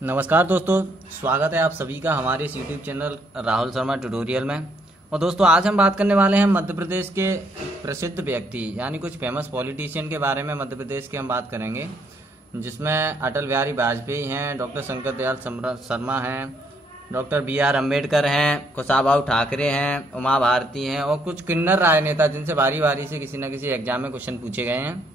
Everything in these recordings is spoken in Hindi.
नमस्कार दोस्तों, स्वागत है आप सभी का हमारे इस YouTube channel Rahul Sharma tutorial में। और दोस्तों, आज हम बात करने वाले हैं मध्य प्रदेश के प्रसिद्ध व्यक्ति यानी कुछ फेमस पॉलिटिशियन के बारे में। मध्य प्रदेश की हम बात करेंगे, जिसमें अटल बिहारी वाजपेयी हैं, डॉक्टर शंकर दयाल शर्मा हैं, डॉक्टर BR अम्बेडकर हैं, कुशाभाऊ ठाकरे हैं, उमा भारती हैं और कुछ किन्नर राजनेता जिनसे बारी बारी से किसी न किसी एग्जाम में क्वेश्चन पूछे गए हैं।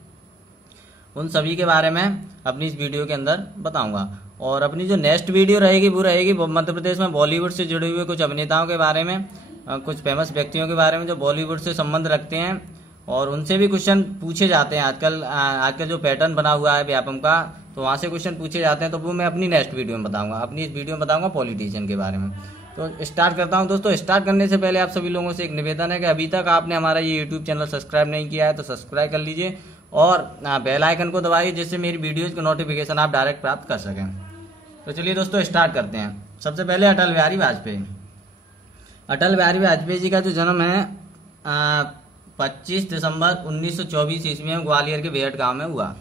उन सभी के बारे में अपनी इस वीडियो के अंदर बताऊंगा। और अपनी जो नेक्स्ट वीडियो रहेगी वो रहेगी मध्य प्रदेश में बॉलीवुड से जुड़े हुए कुछ अभिनेताओं के बारे में, कुछ फेमस व्यक्तियों के बारे में जो बॉलीवुड से संबंध रखते हैं और उनसे भी क्वेश्चन पूछे जाते हैं। आजकल जो पैटर्न बना हुआ है व्यापम का, तो वहाँ से क्वेश्चन पूछे जाते हैं, तो वो मैं अपनी नेक्स्ट वीडियो में बताऊंगा। अपनी इस वीडियो में बताऊंगा पॉलिटिशियन के बारे में। तो स्टार्ट करता हूं दोस्तों। स्टार्ट करने से पहले आप सभी लोगों से एक निवेदन है कि अभी तक आपने हमारा ये यूट्यूब चैनल सब्सक्राइब नहीं किया है तो सब्सक्राइब कर लीजिए और बेल आइकन को दबाइए, जिससे मेरी वीडियोज की नोटिफिकेशन आप डायरेक्ट प्राप्त कर सकें। तो चलिए दोस्तों, स्टार्ट करते हैं। सबसे पहले अटल बिहारी वाजपेयी। अटल बिहारी वाजपेयी जी का जो जन्म है 25 दिसंबर 1924 ईस्वी में ग्वालियर के बेहट गांव में हुआ।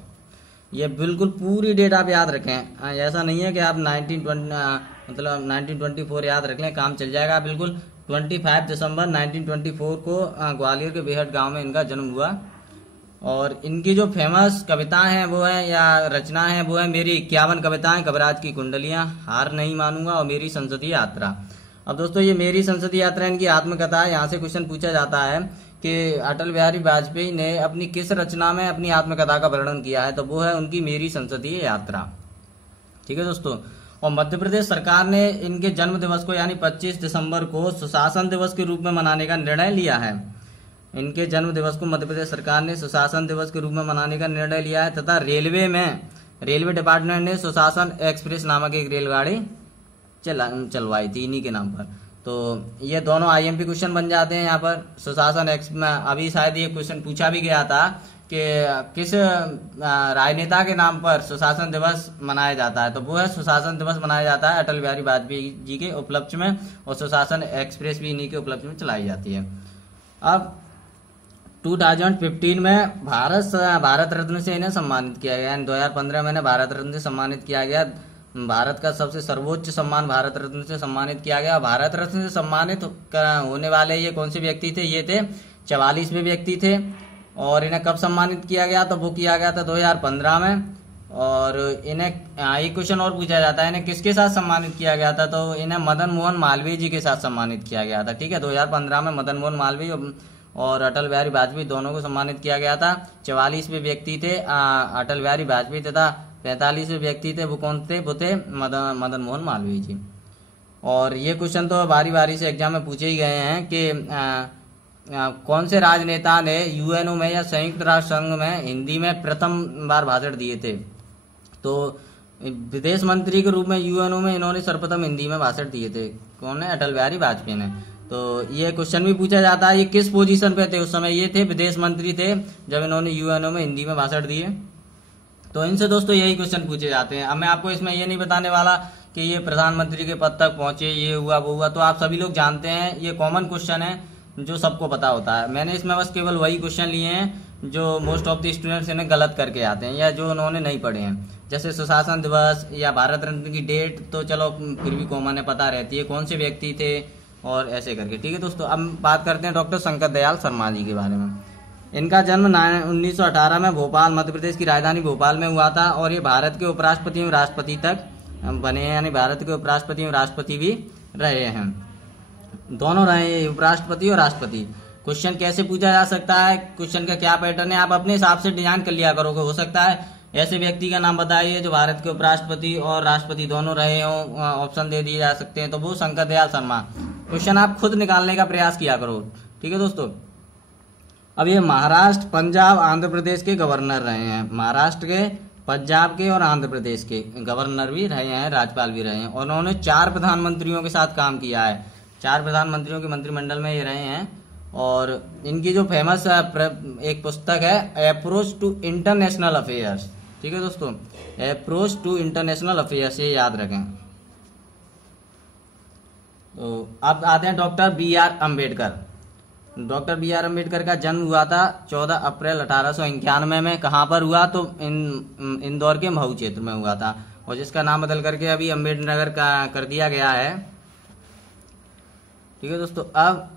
ये बिल्कुल पूरी डेट आप याद रखें। ऐसा नहीं है कि आप 1924 याद रख लें, काम चल जाएगा। बिल्कुल 25 दिसंबर 1924 को ग्वालियर के बेहट गांव में इनका जन्म हुआ। और इनकी जो फेमस कविताएं हैं वो है या रचना है वो है मेरी 51 कविताएं, कविराज की कुंडलियां, हार नहीं मानूंगा और मेरी संसदीय यात्रा। अब दोस्तों, ये मेरी संसदीय यात्रा इनकी आत्मकथा है। यहाँ से क्वेश्चन पूछा जाता है कि अटल बिहारी वाजपेयी ने अपनी किस रचना में अपनी आत्मकथा का वर्णन किया है, तो वो है उनकी मेरी संसदीय यात्रा। ठीक है दोस्तों। और मध्य प्रदेश सरकार ने इनके जन्म दिवस को यानी 25 दिसंबर को सुशासन दिवस के रूप में मनाने का निर्णय लिया है। इनके जन्म दिवस को मध्य प्रदेश सरकार ने सुशासन दिवस के रूप में मनाने का निर्णय लिया है तथा रेलवे डिपार्टमेंट ने सुशासन एक्सप्रेस नामक एक रेलगाड़ी चलवाई थी इन्हीं के नाम पर। तो ये दोनों IMP क्वेश्चन बन जाते हैं यहाँ पर। सुशासन में अभी शायद ये क्वेश्चन पूछा भी गया था कि किस राजनेता के नाम पर सुशासन दिवस मनाया जाता है, तो वो है सुशासन दिवस मनाया जाता है अटल बिहारी वाजपेयी जी के उपलक्ष्य में। और सुशासन एक्सप्रेस भी इन्हीं के उपलक्ष्य में चलाई जाती है। अब 2015 में भारत रत्न से इन्हें सम्मानित किया गया। 2015 में इन्हें भारत रत्न से सम्मानित किया गया। भारत का सबसे सर्वोच्च सम्मान भारत रत्न से सम्मानित किया गया। भारत रत्न से सम्मानित होने वाले ये कौन से व्यक्ति थे? ये थे 44वें व्यक्ति थे। और इन्हें कब सम्मानित किया गया? तो वो किया गया था 2015 में। और इन्हें एक क्वेश्चन और पूछा जाता है, इन्हें किसके साथ सम्मानित किया गया था? तो इन्हें मदन मोहन मालवीय जी के साथ सम्मानित किया गया था। ठीक है, 2015 में मदन मोहन मालवीय और अटल बिहारी वाजपेयी दोनों को सम्मानित किया गया था। 44वें व्यक्ति थे अटल बिहारी वाजपेयी तथा 45वें व्यक्ति थे वो कौन थे? वो थे मदन मोहन मालवीय जी। और ये क्वेश्चन तो बारी बारी से एग्जाम में पूछे ही गए हैं कि कौन से राजनेता ने UNO में या संयुक्त राष्ट्र संघ में हिंदी में प्रथम बार भाषण दिए थे? तो विदेश मंत्री के रूप में UNO में इन्होंने सर्वप्रथम हिंदी में भाषण दिए थे। कौन है? अटल बिहारी वाजपेयी ने। तो ये क्वेश्चन भी पूछा जाता है, ये किस पोजीशन पे थे उस समय? ये थे विदेश मंत्री थे जब इन्होंने UNO में हिंदी में भाषण दिए। तो इनसे दोस्तों यही क्वेश्चन पूछे जाते हैं। अब मैं आपको इसमें ये नहीं बताने वाला कि ये प्रधानमंत्री के पद तक पहुंचे, ये हुआ वो हुआ, तो आप सभी लोग जानते हैं। ये कॉमन क्वेश्चन है जो सबको पता होता है। मैंने इसमें बस केवल वही क्वेश्चन लिए हैं जो मोस्ट ऑफ द स्टूडेंट्स इन्हें गलत करके आते हैं या जो उन्होंने नहीं पढ़े हैं। जैसे सुशासन दिवस या भारत रत्न की डेट तो चलो फिर भी कॉमन है, पता रहती है कौन से व्यक्ति थे और ऐसे करके। ठीक है दोस्तों, अब बात करते हैं डॉक्टर शंकर दयाल शर्मा जी के बारे में। इनका जन्म 1918 में भोपाल, मध्य प्रदेश की राजधानी भोपाल में हुआ था। और ये भारत के उपराष्ट्रपति और राष्ट्रपति तक बने हैं, यानी भारत के उपराष्ट्रपति और राष्ट्रपति भी रहे हैं। दोनों रहे, उपराष्ट्रपति और राष्ट्रपति। क्वेश्चन कैसे पूछा जा सकता है, क्वेश्चन का क्या पैटर्न है, आप अपने हिसाब से डिजाइन कर लिया करोगे। हो सकता है ऐसे व्यक्ति का नाम बताइए जो भारत के उपराष्ट्रपति और राष्ट्रपति दोनों रहे हों, ऑप्शन दे दिए जा सकते हैं, तो वो शंकर दयाल शर्मा। क्वेश्चन आप खुद निकालने का प्रयास किया करो। ठीक है दोस्तों। अब ये महाराष्ट्र, पंजाब, आंध्र प्रदेश के गवर्नर रहे हैं। महाराष्ट्र के, पंजाब के और आंध्र प्रदेश के गवर्नर भी रहे हैं, राज्यपाल भी रहे हैं। और उन्होंने 4 प्रधानमंत्रियों के साथ काम किया है। 4 प्रधानमंत्रियों के मंत्रिमंडल में ये रहे हैं। और इनकी जो फेमस एक पुस्तक है अप्रोच टू इंटरनेशनल अफेयर्स। ठीक है दोस्तों, अप्रोच टू इंटरनेशनल अफेयर्स, ये याद रखें। तो अब आते हैं doctor BR Ambedkar. Doctor BR Ambedkar का जन्म हुआ था 14 अप्रैल 1891 में। कहाँ पर हुआ? तो इंदौर के महू क्षेत्र में हुआ था। और जिसका नाम बदल करके अभी अम्बेडकर का कर दिया गया है। ठीक है दोस्तों, अब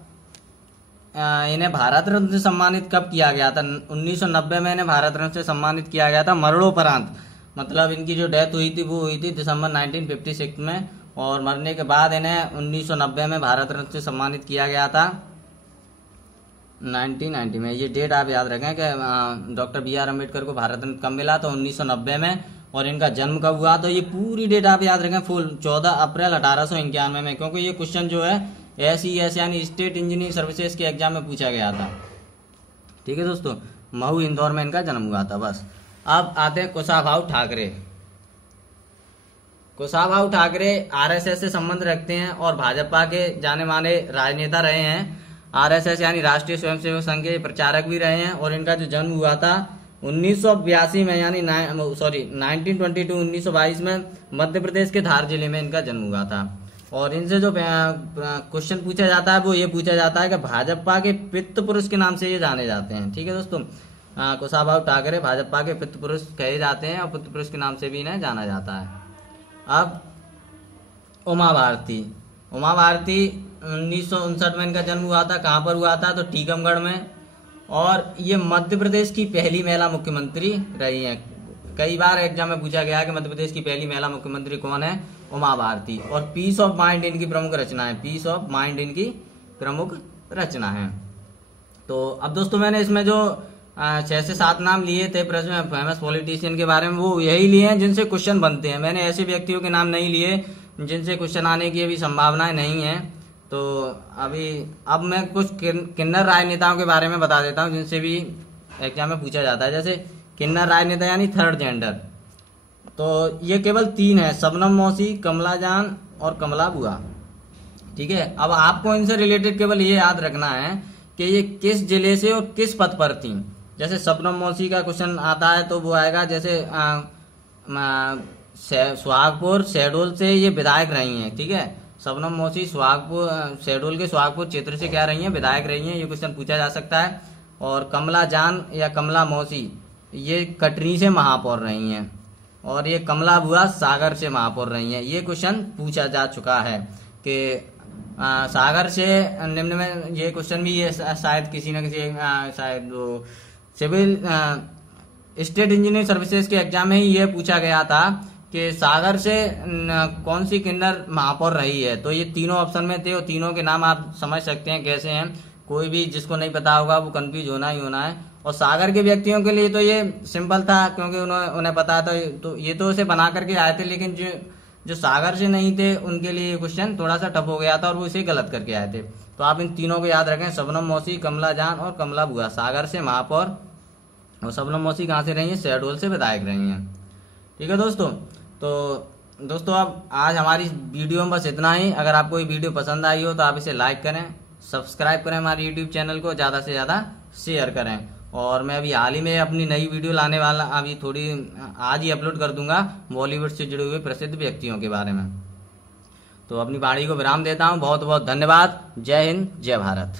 इन्हें भारत रत्न से सम्मानित कब किया गया था? 1990 में इन्हें भारत रत्न से सम्मानित किया गया था मरणोपरांत। मतलब इनकी जो डेथ हुई थी वो हुई थी दिसंबर 1956 में, और मरने के बाद इन्हें 1990 में भारत रत्न से सम्मानित किया गया था 1990 में। ये डेट आप याद रखें कि डॉक्टर BR अम्बेडकर को भारत रत्न कब मिला, तो 1990 में। और इनका जन्म कब हुआ, तो ये पूरी डेट आप याद रखें फुल 14 अप्रैल 1891 में, क्योंकि ये क्वेश्चन जो है SES यानी स्टेट इंजीनियरिंग सर्विसेज के एग्जाम में पूछा गया था। ठीक है दोस्तों, महू इंदौर में इनका जन्म हुआ था। बस अब आते हैं कुशाभाऊ ठाकरे। कुशाभाऊ ठाकरे RSS से संबंध रखते हैं और भाजपा के जाने माने राजनेता रहे हैं। RSS यानी राष्ट्रीय स्वयंसेवक संघ के प्रचारक भी रहे हैं। और इनका जो जन्म हुआ था 1982 में, यानी 1922 में मध्य प्रदेश के धार जिले में इनका जन्म हुआ था। और इनसे जो क्वेश्चन पूछा जाता है वो ये पूछा जाता है कि भाजपा के पितृ पुरुष के नाम से ये जाने जाते हैं। ठीक है दोस्तों, कुशाभाऊ ठाकरे भाजपा के पितृ पुरुष कहे जाते हैं और पितृ पुरुष के नाम से भी इन्हें जाना जाता है। अब उमा भारती 1959 में इनका जन्म हुआ था। कहाँ पर हुआ था, तो टीकमगढ़ में। और ये मध्य प्रदेश की पहली महिला मुख्यमंत्री रही हैं। कई बार एग्जाम में पूछा गया है कि मध्य प्रदेश की पहली महिला मुख्यमंत्री कौन है, उमा भारती। और पीस ऑफ माइंड इनकी प्रमुख रचना है, पीस ऑफ माइंड इनकी प्रमुख रचना है। तो अब दोस्तों मैंने इसमें जो 6 से 7 नाम लिए थे प्रश्न फेमस पॉलिटिशियन के बारे में, वो यही लिए हैं जिनसे क्वेश्चन बनते हैं। मैंने ऐसे व्यक्तियों के नाम नहीं लिए जिनसे क्वेश्चन आने की अभी संभावनाएं नहीं है। तो अब मैं कुछ किन्नर राजनेताओं के बारे में बता देता हूं जिनसे भी एग्जाम में पूछा जाता है। जैसे किन्नर राजनेता यानी थर्ड जेंडर, तो ये केवल 3 है, शबनम मौसी, कमला जान और कमला बुआ। ठीक है, अब आपको इनसे रिलेटेड केवल ये याद रखना है कि ये किस जिले से और किस पद पर थी। जैसे शबनम मौसी का क्वेश्चन आता है तो वो आएगा जैसे सुहागपुर शहडोल से ये विधायक रही हैं। ठीक है, शबनम मौसी सुहागपुर शहडोल के सुहागपुर क्षेत्र से क्या रही हैं, विधायक रही हैं। ये क्वेश्चन पूछा जा सकता है। और कमला जान या कमला मौसी ये कटनी से महापौर रही हैं। और ये कमला बुआ सागर से महापौर रही हैं। ये क्वेश्चन पूछा जा चुका है कि सागर से निम्न में ये क्वेश्चन भी ये शायद किसी न किसी शायद सिविल स्टेट इंजीनियरिंग सर्विसेज के एग्जाम में ही ये पूछा गया था कि सागर से कौन सी किन्नर महापौर रही है। तो ये तीनों ऑप्शन में थे और तीनों के नाम आप समझ सकते हैं कैसे हैं। कोई भी जिसको नहीं पता होगा वो कंफ्यूज होना ही होना है। और सागर के व्यक्तियों के लिए तो ये सिंपल था क्योंकि उन्हें पता था, तो ये तो उसे बना करके आए थे। लेकिन जो सागर से नहीं थे उनके लिए ये क्वेश्चन थोड़ा सा टफ हो गया था और वो इसे गलत करके आए थे। तो आप इन तीनों को याद रखें, शबनम मौसी, कमला जान और कमला बुआ सागर से महापौर। और शबनम मौसी कहाँ से रही है, शहडोल से विधायक रही हैं। ठीक है दोस्तों, तो दोस्तों अब आज हमारी वीडियो में बस इतना ही। अगर आपको ये वीडियो पसंद आई हो तो आप इसे लाइक करें, सब्सक्राइब करें हमारे यूट्यूब चैनल को, ज़्यादा से ज़्यादा शेयर करें। और मैं अभी हाल ही में अपनी नई वीडियो लाने वाला, अभी थोड़ी आज ही अपलोड कर दूंगा बॉलीवुड से जुड़े हुए प्रसिद्ध व्यक्तियों के बारे में। तो अपनी वाणी को विराम देता हूँ। बहुत बहुत धन्यवाद। जय हिंद, जय भारत।